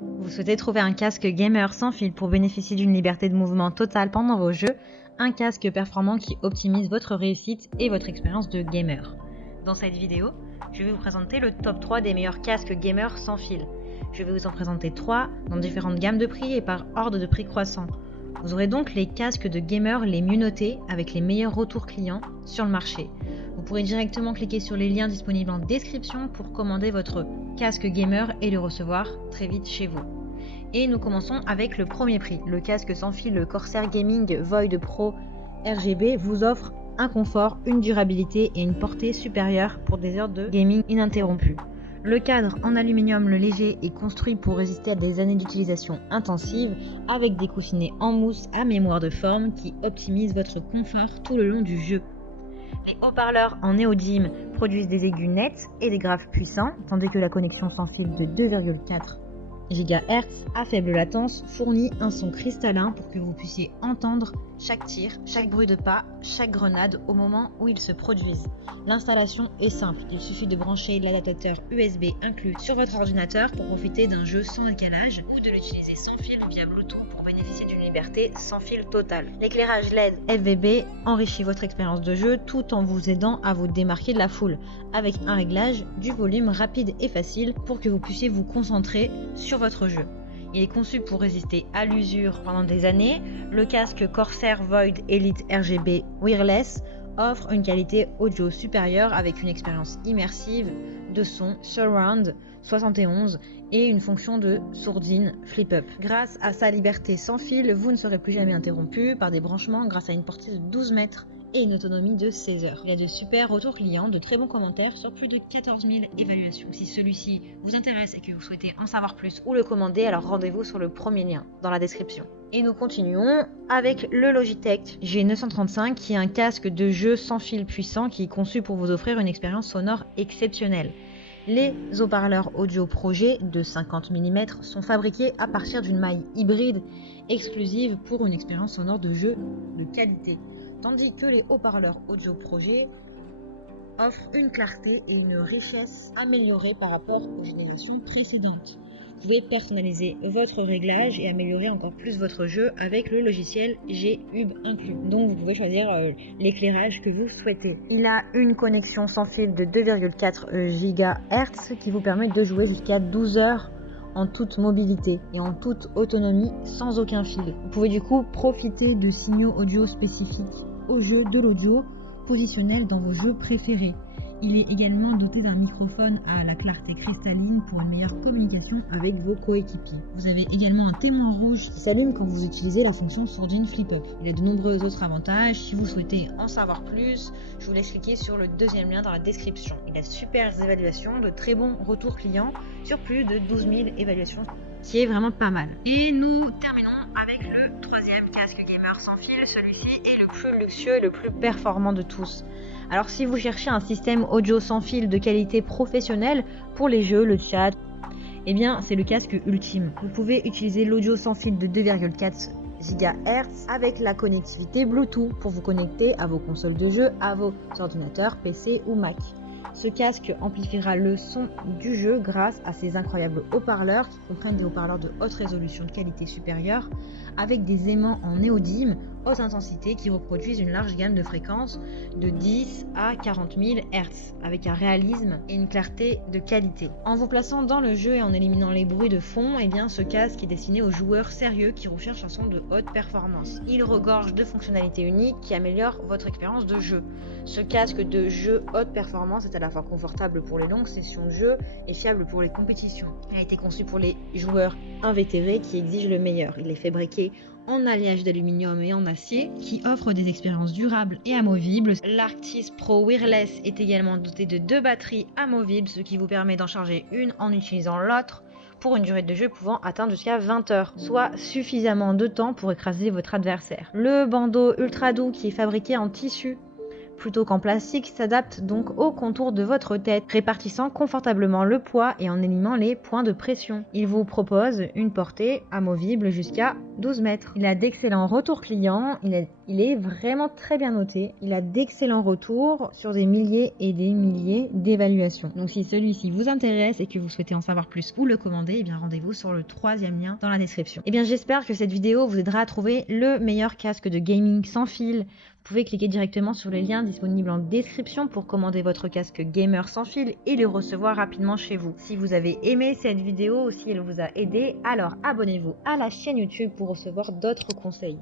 Vous souhaitez trouver un casque gamer sans fil pour bénéficier d'une liberté de mouvement totale pendant vos jeux, un casque performant qui optimise votre réussite et votre expérience de gamer. Dans cette vidéo, je vais vous présenter le top 3 des meilleurs casques gamer sans fil. Je vais vous en présenter 3 dans différentes gammes de prix et par ordre de prix croissant. Vous aurez donc les casques de gamer les mieux notés avec les meilleurs retours clients sur le marché. Vous pourrez directement cliquer sur les liens disponibles en description pour commander votre casque gamer et le recevoir très vite chez vous. Et nous commençons avec le premier prix. Le casque sans fil, le Corsair Gaming Void Pro RGB vous offre un confort, une durabilité et une portée supérieure pour des heures de gaming ininterrompues. Le cadre en aluminium le léger est construit pour résister à des années d'utilisation intensive avec des coussinets en mousse à mémoire de forme qui optimisent votre confort tout le long du jeu. Les haut-parleurs en néodyme produisent des aigus nets et des graves puissants, tandis que la connexion sans fil de 2,4 GHz à faible latence fournit un son cristallin pour que vous puissiez entendre chaque tir, chaque bruit de pas, chaque grenade au moment où ils se produisent. L'installation est simple, il suffit de brancher l'adaptateur USB inclus sur votre ordinateur pour profiter d'un jeu sans décalage ou de l'utiliser sans fil via Bluetooth pour bénéficier d'une liberté sans fil totale. L'éclairage LED FVB enrichit votre expérience de jeu tout en vous aidant à vous démarquer de la foule, avec un réglage du volume rapide et facile pour que vous puissiez vous concentrer sur votre jeu. Il est conçu pour résister à l'usure pendant des années. Le casque Corsair Void Elite RGB Wireless offre une qualité audio supérieure avec une expérience immersive de son Surround 71 et une fonction de sourdine flip-up. Grâce à sa liberté sans fil, vous ne serez plus jamais interrompu par des branchements grâce à une portée de 12 mètres et une autonomie de 16 heures. Il y a de super retours clients, de très bons commentaires sur plus de 14 000 évaluations. Si celui-ci vous intéresse et que vous souhaitez en savoir plus ou le commander, alors rendez-vous sur le premier lien dans la description. Et nous continuons avec le Logitech G935 qui est un casque de jeu sans fil puissant qui est conçu pour vous offrir une expérience sonore exceptionnelle. Les haut-parleurs audio Projet de 50 mm sont fabriqués à partir d'une maille hybride exclusive pour une expérience sonore de jeu de qualité, tandis que les haut-parleurs audio Projet offrent une clarté et une richesse améliorées par rapport aux générations précédentes. Vous pouvez personnaliser votre réglage et améliorer encore plus votre jeu avec le logiciel G-Hub inclus. Donc vous pouvez choisir l'éclairage que vous souhaitez. Il a une connexion sans fil de 2,4 GHz qui vous permet de jouer jusqu'à 12 heures en toute mobilité et en toute autonomie sans aucun fil. Vous pouvez du coup profiter de signaux audio spécifiques au jeu de l'audio positionnel dans vos jeux préférés. Il est également doté d'un microphone à la clarté cristalline pour une meilleure communication avec vos coéquipiers. Vous avez également un témoin rouge qui s'allume quand vous utilisez la fonction sourdine flip-up. Il y a de nombreux autres avantages. Si vous souhaitez en savoir plus, je vous laisse cliquer sur le deuxième lien dans la description. Il a de super évaluations, de très bons retours clients sur plus de 12 000 évaluations, qui est vraiment pas mal. Et nous terminons avec le troisième casque gamer sans fil. Celui-ci est le plus luxueux et le plus performant de tous. Alors si vous cherchez un système audio sans fil de qualité professionnelle pour les jeux, le chat, eh bien c'est le casque ultime. Vous pouvez utiliser l'audio sans fil de 2,4 GHz avec la connectivité Bluetooth pour vous connecter à vos consoles de jeu, à vos ordinateurs, PC ou Mac. Ce casque amplifiera le son du jeu grâce à ses incroyables haut-parleurs qui comprennent des haut-parleurs de haute résolution de qualité supérieure avec des aimants en néodyme haute intensité qui reproduisent une large gamme de fréquences de 10 à 40 000 Hz avec un réalisme et une clarté de qualité. En vous plaçant dans le jeu et en éliminant les bruits de fond, eh bien ce casque est destiné aux joueurs sérieux qui recherchent un son de haute performance. Il regorge de fonctionnalités uniques qui améliorent votre expérience de jeu. Ce casque de jeu haute performance est à la fois confortable pour les longues sessions de jeu et fiable pour les compétitions. Il a été conçu pour les joueurs invétérés qui exigent le meilleur. Il est fabriqué en alliage d'aluminium et en acier qui offre des expériences durables et amovibles. L'Arctis Pro Wireless est également doté de 2 batteries amovibles, ce qui vous permet d'en charger une en utilisant l'autre pour une durée de jeu pouvant atteindre jusqu'à 20 heures, soit suffisamment de temps pour écraser votre adversaire. Le bandeau ultra doux qui est fabriqué en tissu plutôt qu'en plastique, s'adapte donc au contour de votre tête, répartissant confortablement le poids et en éliminant les points de pression. Il vous propose une portée amovible jusqu'à 12 mètres. Il a d'excellents retours clients, il est vraiment très bien noté. Il a d'excellents retours sur des milliers et des milliers d'évaluations. Donc si celui-ci vous intéresse et que vous souhaitez en savoir plus ou le commander, eh bien rendez-vous sur le 3e lien dans la description. Eh bien j'espère que cette vidéo vous aidera à trouver le meilleur casque de gaming sans fil. Vous pouvez cliquer directement sur le lien disponible en description pour commander votre casque gamer sans fil et le recevoir rapidement chez vous. Si vous avez aimé cette vidéo ou si elle vous a aidé, alors abonnez-vous à la chaîne YouTube pour recevoir d'autres conseils.